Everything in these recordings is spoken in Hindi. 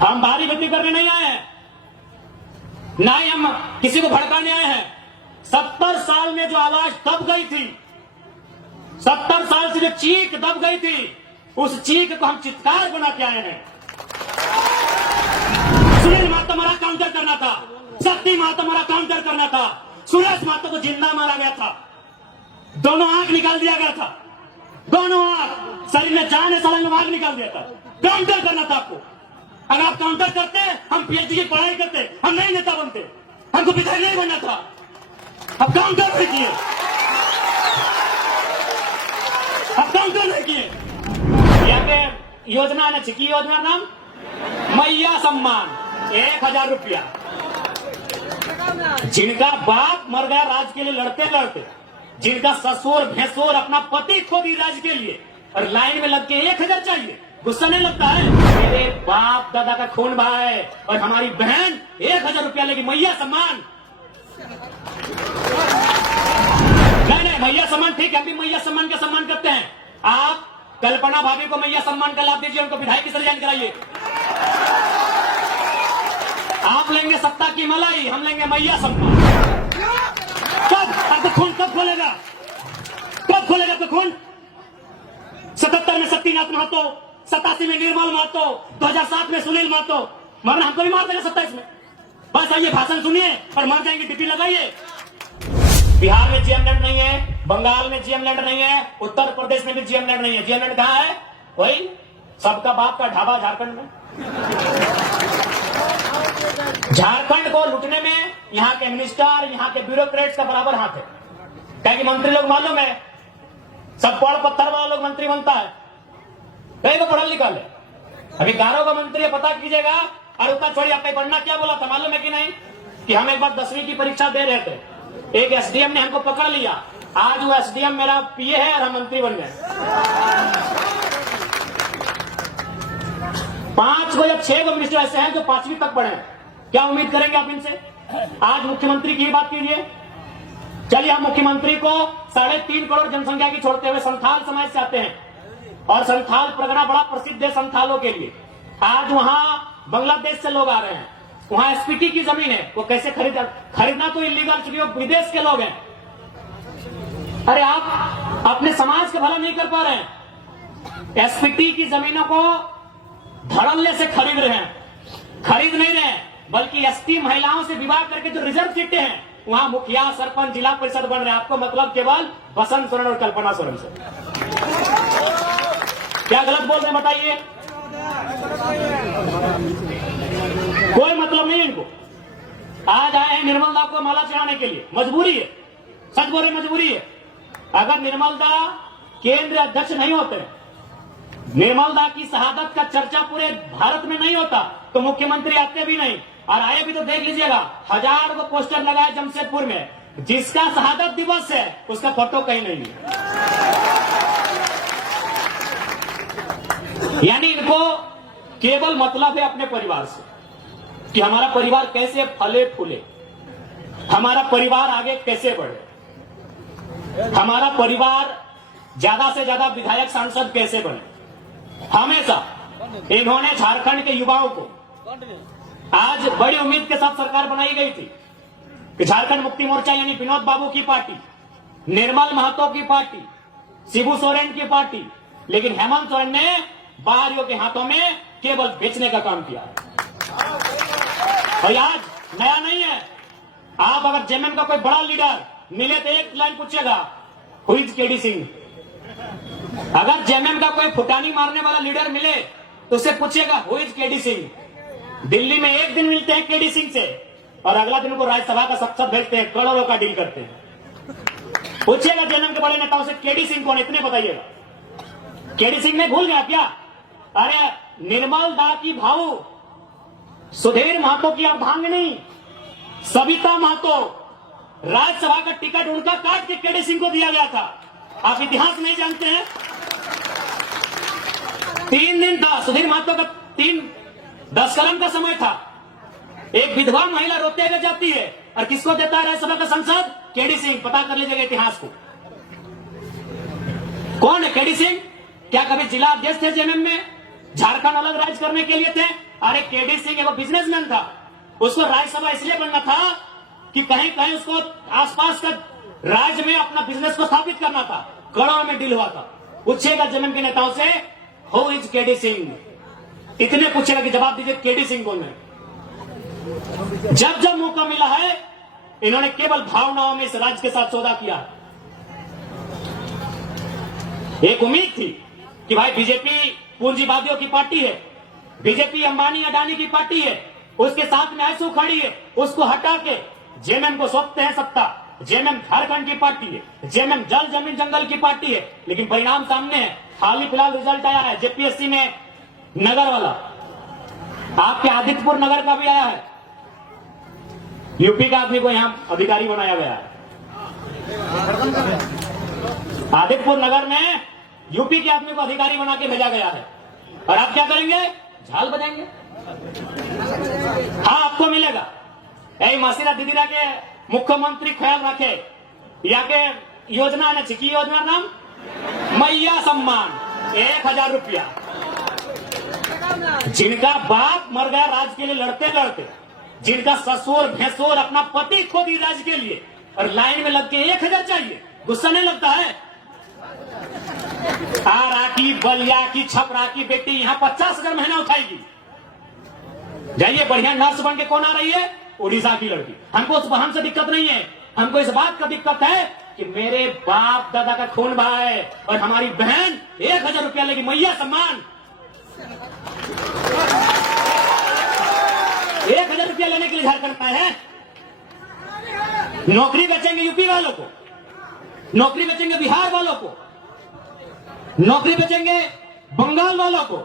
हम भारी भर्ती करने नहीं आए हैं, ना ही हम किसी को भड़काने आए हैं। 70 साल में जो आवाज दब गई थी, 70 साल से जो चीख दब गई थी, उस चीख को हम चित्कार बना के आए हैं। सुनील महतो हमारा काउंटर करना था, शक्ति महतो हमारा काउंटर करना था, सुरेश महतो को जिंदा मारा गया था, दोनों आंख निकाल दिया गया था, दोनों आंख, शरीर में जान है, सलंग आंख निकाल दिया था। काउंटर करना था आपको। अगर आप काउंटर करते, हम पीएचडी की पढ़ाई करते, हम नहीं नेता बनते, हमको विधायक नहीं बनना था। अब काउंटर नहीं किए, अब काउंटर नहीं किए। यहाँ पे योजना है, की योजना नाम मैया सम्मान, 1000 रुपया। जिनका बाप मर गया राज के लिए लड़ते लड़ते, जिनका ससुर भैंसुर अपना पति खो दी राज के लिए, और लाइन में लग के 1000 चाहिए, गुस्सा नहीं लगता है? मेरे बाप दादा का खून बहा है और हमारी बहन 1000 रुपया लेगी, मैया सम्मान। नहीं, मैया सम्मान ठीक है, हम भी मैया सम्मान का सम्मान करते हैं। आप कल्पना भाभी को मैया सम्मान का लाभ दीजिए, उनको विधायक की सर कराइए। आप लेंगे सत्ता की मलाई, हम लेंगे मैया सम्मान। कब खून कब खोलेगा, कब खोलेगा तो खून? 77 में शक्तिनाथ महतो, 87 में निर्मल महतो, 2007 में सुनील महतो, मरना हमको भी मार देगा 27 में। बस आइए भाषण सुनिए और मर जाएंगे, ड्यूटी लगाइए। बिहार में जीएम लैंड नहीं है, बंगाल में जीएम लैंड नहीं है, उत्तर प्रदेश में भी जीएम लैंड नहीं है। जीएम लैंड कहां है? वही सबका बाप का ढाबा झारखंड में। झारखंड को लूटने में यहाँ के मिनिस्टर, यहाँ के ब्यूरोक्रेट्स का बराबर हाथ है। क्या कि मंत्री लोग मालूम है, सब पढ़ पत्थर वाला लोग मंत्री बनता है, कहीं को पढ़ा लिखा है। अभी गारों का मंत्री है, पता कीजिएगा। और उतना छोड़ी, आपने पढ़ना क्या बोला था मालूम है कि नहीं? कि हम एक बार 10वीं की परीक्षा दे रहे थे, एक एसडीएम ने हमको पकड़ लिया। आज वो एसडीएम मेरा पीए है और हम मंत्री बन गए। 5 को या 6 को मिनिस्टर ऐसे हैं जो 5वीं तक पढ़े हैं। क्या उम्मीद करेंगे आप इनसे? आज मुख्यमंत्री की बात कीजिए। चलिए, हम मुख्यमंत्री को 3.5 करोड़ जनसंख्या की छोड़ते हुए संथाल समाज से आते हैं, और संथाल परगना बड़ा प्रसिद्ध है संथालों के लिए। आज वहां बांग्लादेश से लोग आ रहे हैं, वहां एसपीटी की जमीन है, वो कैसे खरीदना तो इलीगल, क्योंकि वो विदेश के लोग हैं। अरे आप अपने समाज का भला नहीं कर पा रहे हैं, एसपीटी की जमीनों को धड़ल्ले से खरीद रहे हैं। खरीद नहीं रहे, बल्कि एसटी महिलाओं से विवाह करके जो रिजर्व सीटें हैं, वहां मुखिया, सरपंच, जिला परिषद बन रहे हैं। आपको मतलब केवल बसंत सोरेन और कल्पना सोरेन से। क्या गलत बोल रहे हैं बताइए? कोई मतलब नहीं इनको। आज आए हैं निर्मल दा को माला चढ़ाने के लिए, मजबूरी है, सच बोल रहे मजबूरी है। अगर निर्मल दा केंद्रीय अध्यक्ष नहीं होते, निर्मल दा की शहादत का चर्चा पूरे भारत में नहीं होता, तो मुख्यमंत्री आते भी नहीं। और आए भी तो देख लीजिएगा, 1000 को पोस्टर लगाया जमशेदपुर में, जिसका शहादत दिवस है उसका फोटो कहीं नहीं है। यानी इनको केवल मतलब है अपने परिवार से, कि हमारा परिवार कैसे फले फूले, हमारा परिवार आगे कैसे बढ़े, हमारा परिवार ज्यादा से ज्यादा विधायक सांसद कैसे बने। हमेशा इन्होंने झारखंड के युवाओं को, आज बड़ी उम्मीद के साथ सरकार बनाई गई थी कि झारखंड मुक्ति मोर्चा यानी विनोद बाबू की पार्टी, निर्मल महतो की पार्टी, शिबू सोरेन की पार्टी, लेकिन हेमंत सोरेन ने बाहरियों के हाथों में केवल बेचने का काम किया। और आज नया नहीं है। आप अगर जेएमएम का कोई बड़ा लीडर मिले तो एक लाइन पूछेगा, हु इज केडी सिंह। अगर जेएमएम का कोई फुटानी मारने वाला लीडर मिले तो उससे पूछेगा, who is KD Singh. Delhi में एक दिन मिलते हैं केडी सिंह से, और अगला दिन को राज्यसभा का सांसद भेजते हैं, करोड़ों का डील करते हैं। पूछिएगा जेएमएम के बड़े नेताओं से, केडी सिंह कौन, इतने बताइएगा। केडी सिंह ने भूल गया क्या? अरे निर्मल दा की भाऊ, सुधीर महतो की अर्धांगिनी सविता महतो, राज्यसभा का टिकट उनका काट के केडी सिंह को दिया गया था। आप इतिहास नहीं जानते हैं? 3 दिन था सुधीर महतो का, 10 कलम का समय था। एक विधवा महिला रोते हुए जाती है, और किसको देता है राज्यसभा का सांसद? केडी सिंह। पता कर लीजिएगा इतिहास को, कौन है केडी सिंह। क्या कभी जिला अध्यक्ष थे जेएमएम में? झारखंड अलग राज्य करने के लिए थे। अरे केडी सिंह एक बिजनेसमैन था, उसको राज्यसभा इसलिए बनना था कि कहीं कहीं उसको आसपास का राज्य में अपना बिजनेस को स्थापित करना था। करोड़ में डील हुआ था। पूछेगा जमीन के नेताओं से, हु इज केडी सिंह, इतने पूछेगा कि जवाब दीजिए केडी सिंह कौन है। जब जब मौका मिला है इन्होंने केवल भावनाओं में इस राज्य के साथ सौदा किया। एक उम्मीद थी कि भाई बीजेपी पूंजीवादियों की पार्टी है, बीजेपी अंबानी अडानी की पार्टी है, उसके साथ में आंसू खड़ी है, उसको हटा के जेएमएम को सौंपते हैं सत्ता। जेएमएम झारखंड की पार्टी है, जेएमएम जल जमीन जंगल की पार्टी है, लेकिन परिणाम सामने है। हाल ही फिलहाल रिजल्ट आया है जेपीएससी में, नगर वाला, आपके आदित्यपुर नगर का भी आया है। यूपी का आदमी को यहां अधिकारी बनाया गया है। आदित्यपुर नगर में यूपी के आदमी को अधिकारी बना के भेजा गया है। और आप क्या करेंगे? झाल बजाएंगे। हाँ, आपको मिलेगा। यही मासीरा दीदीरा के मुख्यमंत्री ख्याल रखे, या के योजना ने छिकी योजना नाम मैया सम्मान 1000 रुपया। जिनका बाप मर गया राज के लिए लड़ते लड़ते, जिनका ससुर भैंसुर अपना पति खो दी राज के लिए, और लाइन में लग के 1000 चाहिए, गुस्सा नहीं लगता है? आरा की, बलिया की, छपरा की बेटी यहां 50,000 महीना उठाएगी। जाइए, बढ़िया नर्स बन के कौन आ रही है? उड़ीसा की लड़की। हमको उस बहन से दिक्कत नहीं है, हमको इस बात का दिक्कत है कि मेरे बाप दादा का खून बहा है और हमारी बहन 1000 रुपया लेगी, मैया सम्मान। 1000 रुपया लेने के लिए झारखंड आए हैं। नौकरी बेचेंगे यूपी वालों को, नौकरी बेचेंगे बिहार वालों को, नौकरी बेचेंगे बंगाल वालों को,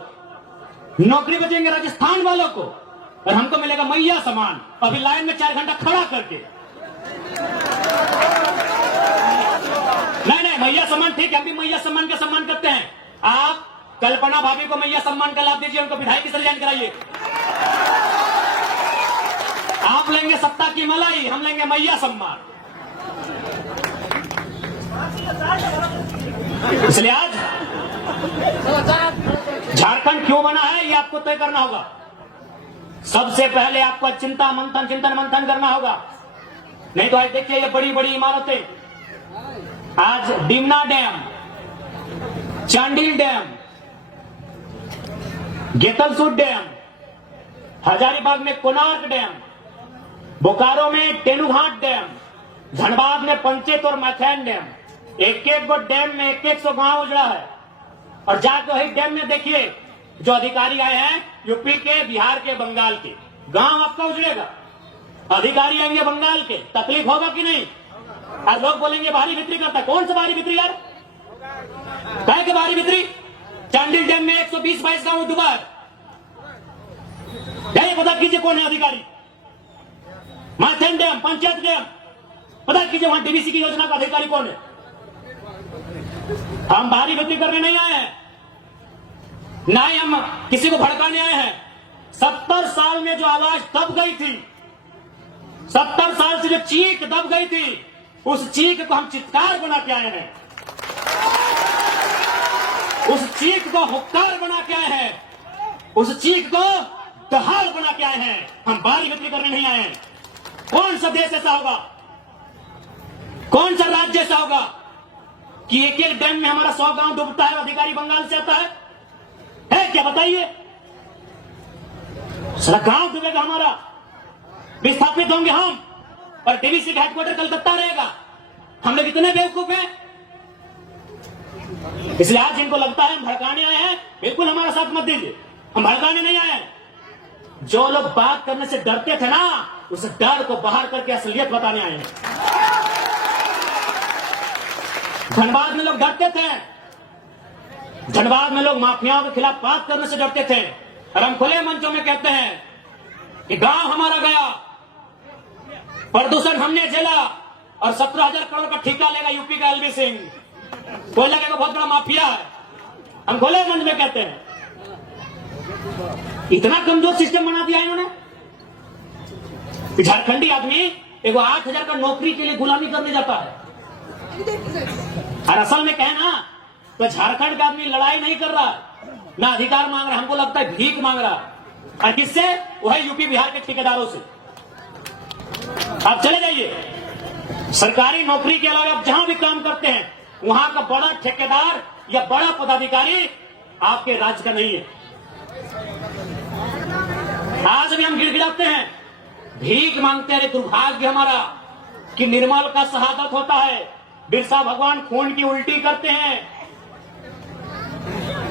नौकरी बेचेंगे राजस्थान वालों को, और हमको मिलेगा मैया सम्मान। अभी लाइन में 4 घंटा खड़ा करके। नहीं, मैया सम्मान ठीक है, हम भी मैया सम्मान का सम्मान करते हैं। आप कल्पना भाभी को मैया सम्मान का लाभ दीजिए, उनको विधायक से रिजाइन कराइए। आप लेंगे सत्ता की मलाई, हम लेंगे मैया सम्मान। इसलिए आज झारखंड क्यों बना है ये आपको तय करना होगा। सबसे पहले आपको चिंतन मंथन करना होगा। नहीं तो आज देखिए ये बड़ी बड़ी इमारतें, आज Dimna dam, Chandil dam, Getalsud dam, Hazaribagh में कोणार्क डैम, बोकारो में तेनुघाट डैम, धनबाद में पंचेत और मैथैन डैम, एक एक गो डैम में 100 गांव उजड़ा है। और जाकर वही डैम में देखिए जो अधिकारी आए हैं यूपी के, बिहार के, बंगाल के, गांव आपका उजड़ेगा। अधिकारी आएंगे बंगाल के, तकलीफ होगा कि नहीं? और लोग बोलेंगे भारी बिक्री करता। कौन सा भारी बिक्री यार? कहे के भारी बिक्री? चांडिल डैम में 120-22 गांव डूबा है। पता कीजिए कौन है अधिकारी। मैथैन डैम, पंचायत डैम, पता कीजिए वहां डीवीसी की योजना का अधिकारी कौन है। हम भारी बिक्री करने नहीं आए हैं, ना ही हम किसी को भड़काने आए हैं। 70 साल में जो आवाज दब गई थी, 70 साल से जो चीख दब गई थी, उस चीख को हम चित्कार बना के आए हैं, उस चीख को हुक्कार बना के आए हैं, उस चीख को दहाड़ बना के आए हैं। हम भारी बिक्री करने नहीं आए हैं। कौन सा देश ऐसा होगा, कौन सा राज्य ऐसा होगा कि एक एक डैम में हमारा 100 गांव डूबता है, अधिकारी बंगाल से आता है? क्या बताइए? सारा गांव डूबेगा हमारा, विस्थापित होंगे हम, और डीवीसी का हेडक्वार्टर कलकत्ता रहेगा। हम लोग इतने बेवकूफ हैं। इसलिए आज जिनको लगता है हम भड़काने आए हैं, बिल्कुल हमारा साथ मत दीजिए। हम भड़काने नहीं आए हैं। जो लोग बात करने से डरते थे ना, उस डर को बाहर करके असलियत बताने आए हैं। धनबाद में लोग डरते थे, धनबाद में लोग माफियाओं के खिलाफ बात करने से डरते थे, और हम खुले मंचों में कहते हैं कि गांव हमारा गया, प्रदूषण हमने झेला, और 17,000 करोड़ का ठेका लेगा यूपी का एलवी सिंह, कोई लगेगा बहुत बड़ा माफिया है। हम खुले मंच में कहते हैं। इतना कमजोर सिस्टम बना दिया इन्होंने। झारखंडी आदमी एगो 8,000 का नौकरी के लिए गुलामी करने जाता है, और असल में कहना तो झारखंड का आदमी लड़ाई नहीं कर रहा है, ना अधिकार मांग रहा, हमको लगता है भीख मांग रहा। और किससे? वह यूपी बिहार के ठेकेदारों से। आप चले जाइए, सरकारी नौकरी के अलावा आप जहां भी काम करते हैं वहां का बड़ा ठेकेदार या बड़ा पदाधिकारी आपके राज्य का नहीं है। आज भी हम गिड़गिड़ाते हैं, भीख मांगते हैं। दुर्भाग्य हमारा कि निर्मल का शहादत होता है, बिरसा भगवान खून की उल्टी करते हैं।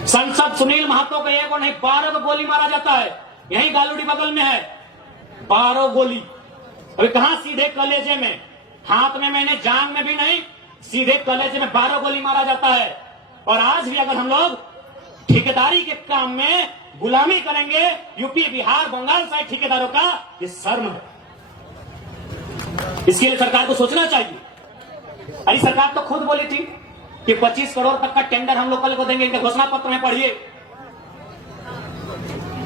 सांसद सुनील महतो को एक और नहीं 12 को गोली मारा जाता है। यही गालूडी बगल में है, 12 गोली। अभी कहां? सीधे कलेजे में, हाथ में मैंने, जांग में भी नहीं, सीधे कलेजे में 12 गोली मारा जाता है। और आज भी अगर हम लोग ठेकेदारी के काम में गुलामी करेंगे यूपी बिहार बंगाल साइड ठेकेदारों का, ये शर्म है। इसके लिए सरकार को सोचना चाहिए। अरे सरकार तो खुद बोली थी कि 25 करोड़ तक का टेंडर हम लोग कल को देंगे, इनके घोषणा पत्र में पढ़िए,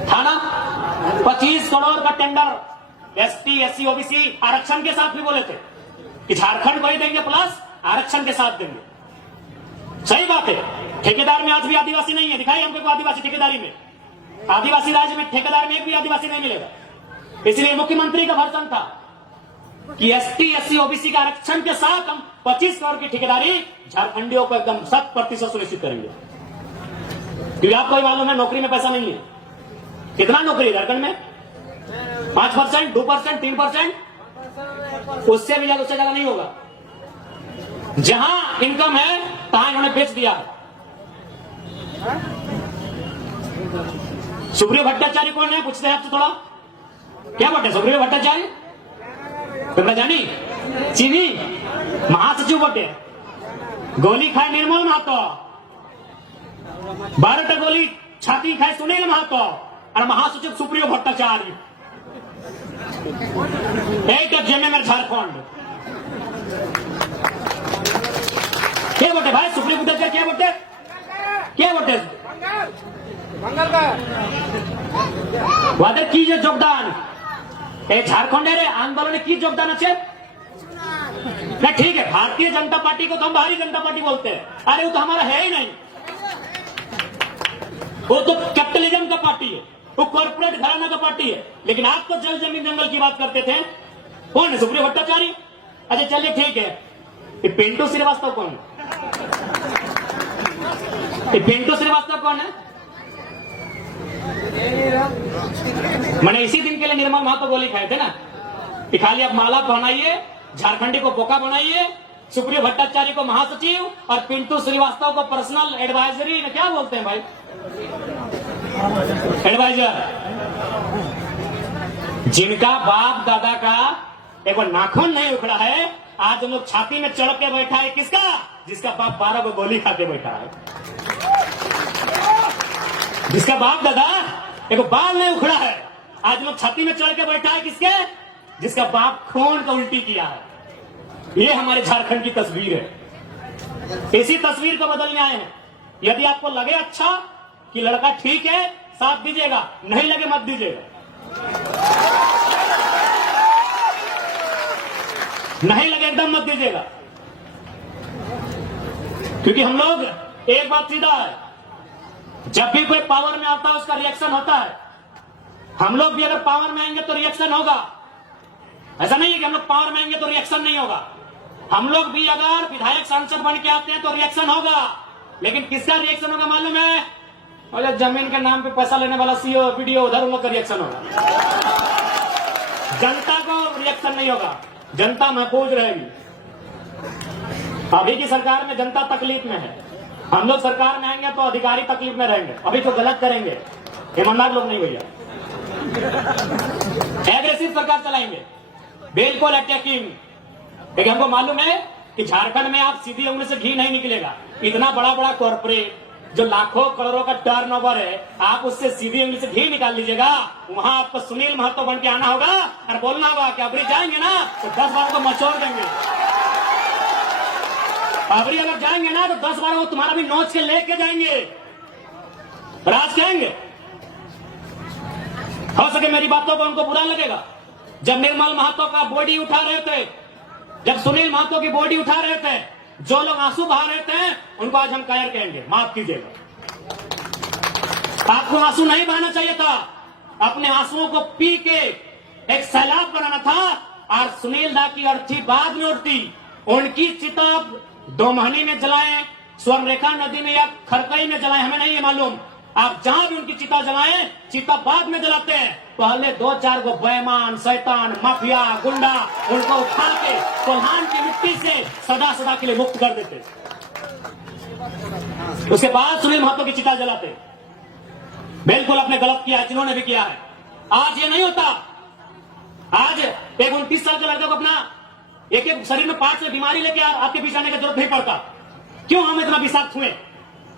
था ना? 25 करोड़ का टेंडर एसटी एससी ओबीसी आरक्षण के साथ भी बोले थे कि झारखंड को ही देंगे प्लस आरक्षण के साथ देंगे। सही बात है, ठेकेदार में आज भी आदिवासी नहीं है। दिखाई हमको आदिवासी ठेकेदारी में, आदिवासी राज्य में ठेकेदार में एक भी आदिवासी नहीं मिलेगा। इसलिए मुख्यमंत्री का भाषण था कि एसटी एससी ओबीसी का आरक्षण के साथ हम 25 करोड़ की ठेकेदारी झारखंडियों को एकदम 100% सुनिश्चित करेंगे। क्योंकि आपको ही मालूम है नौकरी में पैसा नहीं है। कितना नौकरी है झारखंड में? 5%, 2%, 3%, उससे भी ज्यादा, उससे ज्यादा नहीं होगा। जहां इनकम है तहां इन्होंने बेच दिया है। सुप्रियो भट्टाचार्य कौन है? पूछते हैं आपसे थोड़ा, क्या बोलते? सुप्रियो भट्टाचार्य तो जानी चीनी महासचिव बोटे, गोली खाए निर्मल महतो, 12 गोली छाती खाए सुनील महतो और महासचिव सुप्रियो भट्टाचार्य, एक जेएमएम झारखंड। क्या बोटे भाई? सुप्रियो भट्टाचार्य क्या बोटे? क्या बोटे? वादे की योगदान झारखंड आंदोलन की योगदान अच्छे ना, ठीक है। भारतीय जनता पार्टी को तो हम बाहरी जनता पार्टी बोलते हैं, अरे वो तो हमारा है ही नहीं, वो तो कैपिटलिज्म का पार्टी है, वो कॉर्पोरेट घराना का पार्टी है। लेकिन आप तो जल जमीन जंगल की बात करते थे। कौन है? सुप्रियो भट्टाचार्य। अच्छा चलिए ठीक है, ये पिंटू श्रीवास्तव कौन है? ये पिंटू श्रीवास्तव कौन है? मैंने इसी दिन के लिए निर्मल महतो गोली खाए थे ना कि खाली आप माला पहनाइए, झारखंडी को बोका बनाइए, सुप्रियो भट्टाचार्य को महासचिव और पिंटू श्रीवास्तव को पर्सनल एडवाइजरी, क्या बोलते हैं भाई, एडवाइजर। जिनका बाप दादा का एक बार नाखून नहीं उखड़ा है, आज हम लोग छाती में चढ़ के बैठा है। किसका? जिसका बाप 12 को गोली खा के बैठा है, जिसका बाप दादा एक बाल नहीं उखड़ा है, आज लोग छाती में चढ़ के बैठा है। किसके? जिसका बाप खून का उल्टी किया है। ये हमारे झारखंड की तस्वीर है। इसी तस्वीर को बदलने आए हैं। यदि आपको लगे अच्छा कि लड़का ठीक है, साथ दीजिएगा, नहीं लगे मत दीजिएगा, नहीं लगे एकदम मत दीजिएगा। क्योंकि हम लोग, एक बात सीधा है, जब भी कोई पावर में आता है उसका रिएक्शन होता है। हम लोग भी अगर पावर में आएंगे तो रिएक्शन होगा। ऐसा नहीं है कि हम लोग पावर में आएंगे तो रिएक्शन नहीं होगा। हम लोग भी अगर विधायक सांसद बन के आते हैं तो रिएक्शन होगा। लेकिन किसका रिएक्शन होगा मालूम है? और जमीन के नाम पे पैसा लेने वाला सीओ वीडियो, उधर उन लोग का रिएक्शन होगा। जनता को रिएक्शन नहीं होगा, जनता महफूज रहेगी। अभी की सरकार में जनता तकलीफ में है। हम लोग सरकार में आएंगे तो अधिकारी तकलीफ में रहेंगे। अभी तो गलत करेंगे, ईमानदार लोग नहीं भैया, एग्रेसिव सरकार चलाएंगे, बिल्कुल अटैकिंग। लेकिन हमको मालूम है कि झारखंड में आप सीधी उंगली से घी नहीं निकलेगा। इतना बड़ा बड़ा कॉर्पोरेट जो लाखों करोड़ों का टर्नओवर है, आप उससे सीधी उंगली से घी निकाल लीजिएगा। वहां आपको सुनील महतो बन के आना होगा और बोलना होगा कि अबरी जाएंगे ना तो 10 बार को मचोड़ देंगे। अबरी अगर जाएंगे ना तो 10 बार वो तुम्हारा भी नोच के लेके जाएंगे, राज कहेंगे। हो सके मेरी बातों को उनको बुरा लगेगा। जब निर्मल महतो का बॉडी उठा रहे थे, जब सुनील महतो की बॉडी उठा रहे थे, जो लोग आंसू बहा रहे थे, उनको आज हम कायर कहेंगे, माफ कीजिएगा। आपको आंसू नहीं बहाना चाहिए था, अपने आंसुओं को पी के एक सैलाब बनाना था। और सुनील दा की अर्थी बाद में उठती, उनकी चिता दोमहनी में जलाएं, स्वर्णरेखा नदी में या खरकई में जलाएं, हमें नहीं है मालूम। आप जहां भी उनकी चिता जलाएं, चिता बाद में जलाते हैं। पहले 2-4 गो बेईमान, शैतान, माफिया, गुंडा उनको उठा के कोल्हान की मिट्टी से सदा सदा के लिए मुक्त कर देते। उसके बाद सुनील महतो की चिता जलाते। बिल्कुल आपने गलत किया है, जिन्होंने भी किया है। आज ये नहीं होता। आज एक 29 साल के लड़के को अपना एक शरीर में पार्ट से बीमारी लेके आपके पीछे आने की जरूरत नहीं पड़ता। क्यों हम इतना विषाक्त हुए?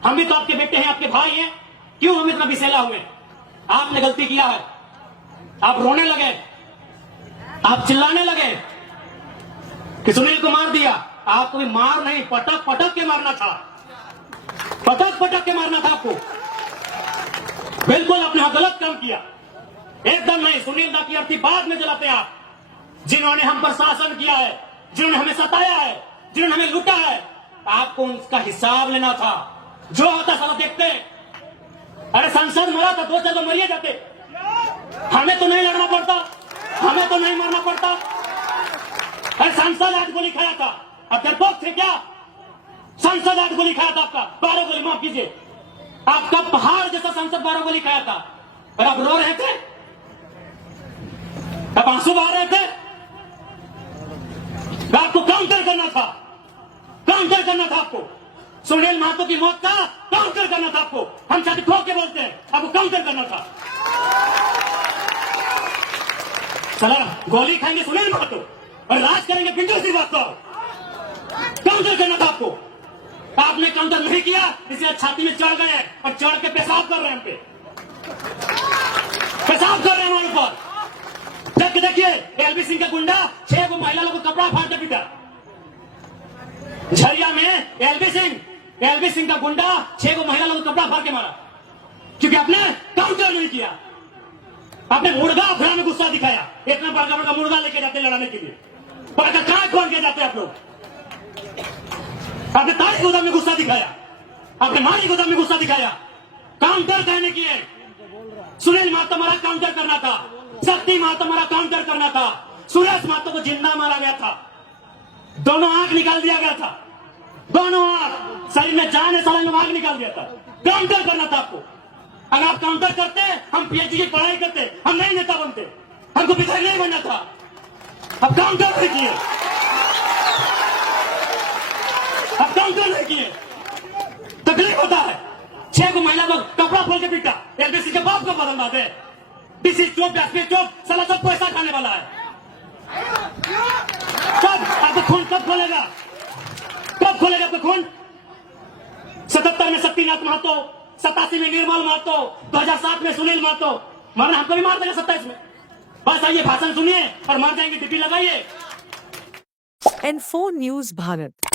हम भी तो आपके बेटे हैं, आपके भाई हैं, क्यों हम इतना विषैला हुए? आपने गलती किया है, आप रोने लगे, आप चिल्लाने लगे कि सुनील को मार दिया। आपको भी मार नहीं, पटक पटक के मारना था, पटक पटक के मारना था आपको। बिल्कुल आपने गलत काम किया, एकदम नहीं। सुनील दा की अर्थी बाद में जलाते आप, जिन्होंने हम पर शासन किया है, जिन्होंने हमें सताया है, जिन्होंने हमें लूटा है, आपको उनका हिसाब लेना था। जो होता सारा देखते। अरे सांसद मरा था, 2-4 लोग मरिए जाते, हमें तो नहीं लड़ना पड़ता, हमें तो नहीं मरना पड़ता। अरे सांसद आज गोली खाया था, अब डरपोक थे क्या? सांसद आज गोली खाया था, आपका 12 गोली, माफ कीजिए, आपका पहाड़ जैसा सांसद 12 गोली खाया था, और आप रो रहे थे, अब आंसू बहा रहे थे। आपको काउंटर करना था, काउंटर करना था आपको। सुनील महतो की मौत का काउंटर करना था आपको। हम शायद ठोक के बोलते हैं, आपको काउंटर करना था। चला गोली खाएंगे सुनील महतो और राज करेंगे पिंटू श्रीवास्तव, काउंटर करना था आपको। आपने काउंटर नहीं किया, इसलिए छाती में चढ़ गए और चढ़ के पेशाब कर रहे हैं, हम पे पेशाब कर रहे हैं हमारे ऊपर। देखिए एलबी सिंह का गुंडा 6 को महिला लोगों को कपड़ा फाड़ के पीटा। झरिया में एलबी सिंह का गुंडा 6 को महिला लोगों को कपड़ा फाड़ के मारा, क्योंकि आपने काउंटर नहीं किया। आपने मुर्गा अफरा में गुस्सा दिखाया, इतना बड़ा मुर्गा लेके जाते लड़ाने के लिए, बड़ा काय खोल के जाते आप लोग। आपने तारी गोदाम में गुस्सा दिखाया, आपने मारी गोदाम में गुस्सा दिखाया, काउंटर कहने किए। सुनील महतो हमारा काउंटर करना था, शक्ति महतो हमारा काउंटर करना था, सुरेश महतो को जिंदा मारा गया था, दोनों आंख निकाल दिया गया था, दोनों आंख, शरीर में जान है, सारे आंख निकाल दिया था। काउंटर करना था आपको। अगर आप काउंटर करते, हम पीएचडी की पढ़ाई करते, हम नहीं नेता बनते, हमको विधायक नहीं बनना था। अब काउंटर नहीं किए, अब काउंटर नहीं किए, तकलीफ होता है। 6 को महिला को कपड़ा खोल के पीटा, एलबीसी के बाप को बदल दे, डीसी चौक, एसपी चौक, साला सब पैसा खाने वाला है। कब आपका खून कब खोलेगा? कब खोलेगा आपका खून? 77 में शक्तिनाथ महतो, 87 में निर्मल महतो, 2007 में सुनील महतो, मरना हमको भी मार देगा 27 में। बस आइए भाषण सुनिए और मर जाएंगे, ड्यूटी लगाइए। N4 News Bharat।